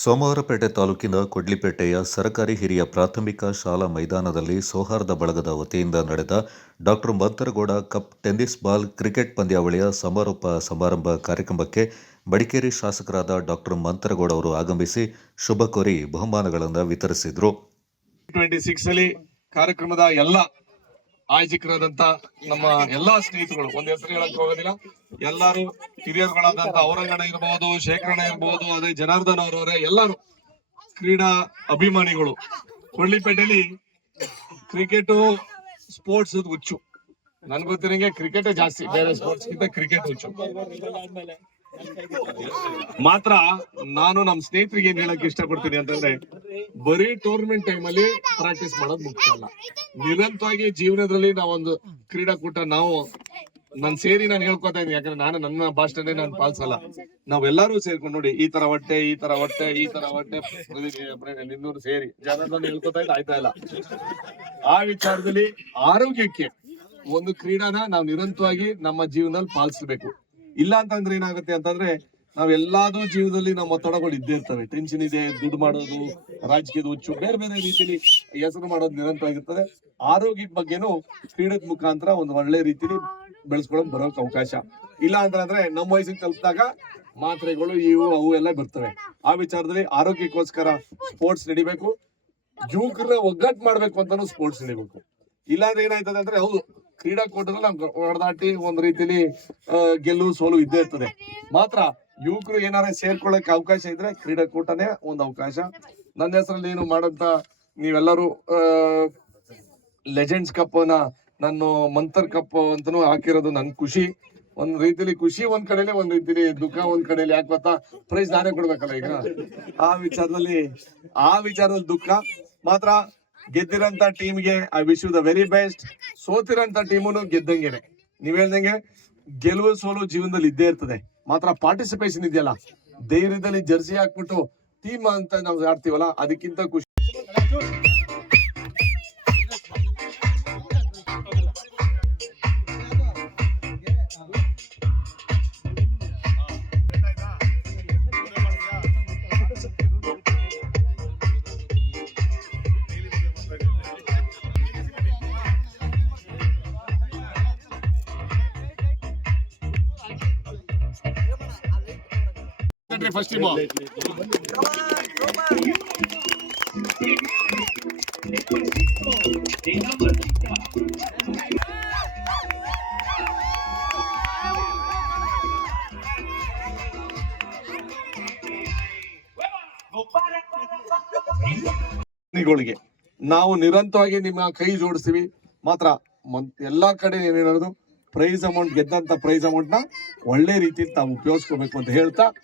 ಸೋಮವಾರಪೇಟೆ ತಾಲೂಕಿನ ಕೊಡ್ಲಿಪೇಟೆಯ ಸರ್ಕಾರಿ ಹಿರಿಯ ಪ್ರಾಥಮಿಕ ಶಾಲಾ ಮೈದಾನದಲ್ಲಿ ಸೌಹಾರ್ದ ಬಳಗದ ವತಿಯಿಂದ ನಡೆದ doctor Mantar Gowda cup tennis ball cricket ಪಂದ್ಯಾವಳಿಯ ಸಮಾರೋಪ ಸಮಾರಂಭ ಕಾರ್ಯಕ್ರಮಕ್ಕೆ ಮಡಿಕೇರಿ ಶಾಸಕರಾದ ಡಾಕ್ಟರ್ ಮಂತರಗೌಡ ಅವರು ಆಗಮಿಸಿ ಶುಭ ಕೋರಿ ಬಹುಮಾನಗಳನ್ನು ವಿತರಿಸಿದರು. 26 ಅಲ್ಲಿ ಕಾರ್ಯಕ್ರಮದ ಎಲ್ಲ ಆಯೋಜಕರಾದಂತ ನಮ್ಮ ಎಲ್ಲಾ ಸ್ನೇಹಿತರುಗಳು, ಒಂದ್ ಹೆಸರು ಹೇಳಕ್ ಹೋಗೋದಿಲ್ಲ, ಎಲ್ಲಾರು ಹಿರಿಯರುಗಳಾದಂತ ಔರಂಗಣ್ಣ ಇರಬಹುದು, ಶೇಖರಣ್ಣ ಇರಬಹುದು, ಅದೇ ಜನಾರ್ದನ್ ಅವರವರೇ, ಎಲ್ಲಾರು ಕ್ರೀಡಾ ಅಭಿಮಾನಿಗಳು. ಕೊಳ್ಳಿಪೇಟೆಯಲ್ಲಿ ಕ್ರಿಕೆಟ್ ಸ್ಪೋರ್ಟ್ಸ್ ಹುಚ್ಚು, ನನ್ಗೆ ಗೊತ್ತಿರಂಗೆ ಕ್ರಿಕೆಟ್ ಜಾಸ್ತಿ, ಬೇರೆ ಸ್ಪೋರ್ಟ್ಸ್ ಗಿಂತ ಕ್ರಿಕೆಟ್ ಹುಚ್ಚು. ಮಾತ್ರ ನಾನು ನಮ್ಮ ಸ್ನೇಹಿತರಿಗೆ ಏನ್ ಹೇಳಕ್ ಇಷ್ಟಪಡ್ತೀನಿ ಅಂತಂದ್ರೆ, ಬರೀ ಟೂರ್ನಮೆಂಟ್ ಟೈಮ್ ಅಲ್ಲಿ ಪ್ರಾಕ್ಟೀಸ್ ಮಾಡೋದು ಮುಖ್ಯ ಅಲ್ಲ. ನಿರಂತರವಾಗಿ ಜೀವನದಲ್ಲಿ ನಾವೊಂದು ಕ್ರೀಡಾಕೂಟ ನಾನು ಹೇಳ್ಕೊತಾ ಇದ್ದೀನಿ, ಯಾಕಂದ್ರೆ ನನ್ನ ಭಾಷಣನೇ ನಾನು ಪಾಲಿಸಲ್ಲ. ನಾವೆಲ್ಲರೂ ಸೇರ್ಕೊಂಡು ನೋಡಿ, ಈ ತರ ಹೊಟ್ಟೆ 200 ಸೇರಿ ಜನರನ್ನು ಹೇಳ್ಕೊತಾ ಇದ್ದ ಆಯ್ತಾ ಇಲ್ಲ. ಆ ವಿಚಾರದಲ್ಲಿ ಆರೋಗ್ಯಕ್ಕೆ ಒಂದು ಕ್ರೀಡಾನ ನಾವು ನಿರಂತರವಾಗಿ ನಮ್ಮ ಜೀವನದಲ್ಲಿ ಪಾಲಿಸಬೇಕು. ಇಲ್ಲ ಅಂತಂದ್ರೆ ಏನಾಗುತ್ತೆ ಅಂತಂದ್ರೆ, ನಾವೆಲ್ಲಾದ್ರೂ ಜೀವನದಲ್ಲಿ ನಮ್ಮ ಒತ್ತಡಗಳು ಇದ್ದೇ ಇರ್ತವೆ. ಟೆನ್ಷನ್ ಇದೆ, ದುಡ್ಡು ಮಾಡೋದು, ರಾಜಕೀಯದ ಹುಚ್ಚು, ಬೇರೆ ಬೇರೆ ರೀತಿಯಲ್ಲಿ ಹೆಸರು ಮಾಡೋದು ನಿರಂತರವಾಗಿರ್ತದೆ. ಆರೋಗ್ಯದ ಬಗ್ಗೆನೂ ಕ್ರೀಡೆದ ಮುಖಾಂತರ ಒಂದು ಒಳ್ಳೆ ರೀತಿಲಿ ಬೆಳೆಸ್ಕೊಳ್ಳೋಕೆ ಬರೋಕ್ ಅವಕಾಶ ಇಲ್ಲ ಅಂತಂದ್ರೆ, ನಮ್ಮ ವಯಸ್ಸಿಗೆ ತಲುಪಿದಾಗ ಮಾತ್ರೆಗಳು ಅವು ಎಲ್ಲ ಬರ್ತವೆ. ಆ ವಿಚಾರದಲ್ಲಿ ಆರೋಗ್ಯಕ್ಕೋಸ್ಕರ ಸ್ಪೋರ್ಟ್ಸ್ ನಡಿಬೇಕು, ಯುವಕರನ್ನ ಒಗ್ಗಟ್ಟು ಮಾಡ್ಬೇಕು ಅಂತಾನು ಸ್ಪೋರ್ಟ್ಸ್ ನಡಿಬೇಕು. ಇಲ್ಲಾಂದ್ರೆ ಏನಾಯ್ತದೆ ಅಂದ್ರೆ, ಹೌದು ಕ್ರೀಡಾಕೂಟದಲ್ಲಿ ನಾವು ಹೊಡೆದಾಟಿ ಒಂದ್ ರೀತಿಲಿ ಗೆಲುವು ಸೋಲು ಇದ್ದೇ ಇರ್ತದೆ. ಮಾತ್ರ ಯುವಕರು ಏನಾರ ಸೇರ್ಕೊಳ್ಳಕ್ಕೆ ಅವಕಾಶ ಇದ್ರೆ ಕ್ರೀಡಾಕೂಟನೇ ಒಂದು ಅವಕಾಶ. ನನ್ನ ಹೆಸರಲ್ಲಿ ಏನು ಮಾಡಂತ ನೀವೆಲ್ಲರೂ ಲೆಜೆಂಡ್ಸ್ ಕಪ್ ನಾನು ಮಂತರ್ ಕಪ್ ಅಂತಾನು ಹಾಕಿರೋದು ನನ್ ಖುಷಿ. ಒಂದ್ ರೀತಿಲಿ ಖುಷಿ ಒಂದ್ ಕಡೆಲಿ, ಒಂದ್ ರೀತಿಲಿ ದುಃಖ ಒಂದ್ ಕಡೆಲಿ. ಯಾಕೆ ಗೊತ್ತಾ, ಪ್ರೈಸ್ ನಾನೇ ಕೊಡ್ಬೇಕಲ್ಲ ಈಗ. ಆ ವಿಚಾರದಲ್ಲಿ ದುಃಖ. ಮಾತ್ರ ಗೆದ್ದಿರಂತ ಟೀಮ್ಗೆ I wish you the very best. ಸೋತಿರಂತ ಟೀಮುನು ಗೆದ್ದಂಗೆನೆ. ನೀವ್ ಹೇಳ್ದಂಗೆ ಗೆಲುವು ಸೋಲು ಜೀವನದಲ್ಲಿ ಇದ್ದೇ ಇರ್ತದೆ. ಮಾತ್ರ ಪಾರ್ಟಿಸಿಪೇಷನ್ ಇದೆಯಲ್ಲ, ಧೈರ್ಯದಲ್ಲಿ ಜರ್ಸಿ ಹಾಕ್ಬಿಟ್ಟು ಟೀಮ್ ಅಂತ ನಾವು ಆಡ್ತೀವಲ್ಲ, ಅದಕ್ಕಿಂತ ಖುಷಿ. ಫಸ್ಟ್ ಟೀಮ್ ನಾವು ನಿರಂತರವಾಗಿ ನಿಮ್ಮ ಕೈ ಜೋಡಿಸ್ತೀವಿ. ಮಾತ್ರ ಎಲ್ಲಾ ಕಡೆ ಏನೇನೋದು ಪ್ರೈಸ್ ಅಮೌಂಟ್, ಗೆದ್ದಂತ ಪ್ರೈಸ್ ಅಮೌಂಟ್ ನ ಒಳ್ಳೆ ರೀತಿಯಲ್ಲಿ ತಾವು ಉಪಯೋಗಿಸ್ಕೋಬೇಕು ಅಂತ ಹೇಳ್ತಾ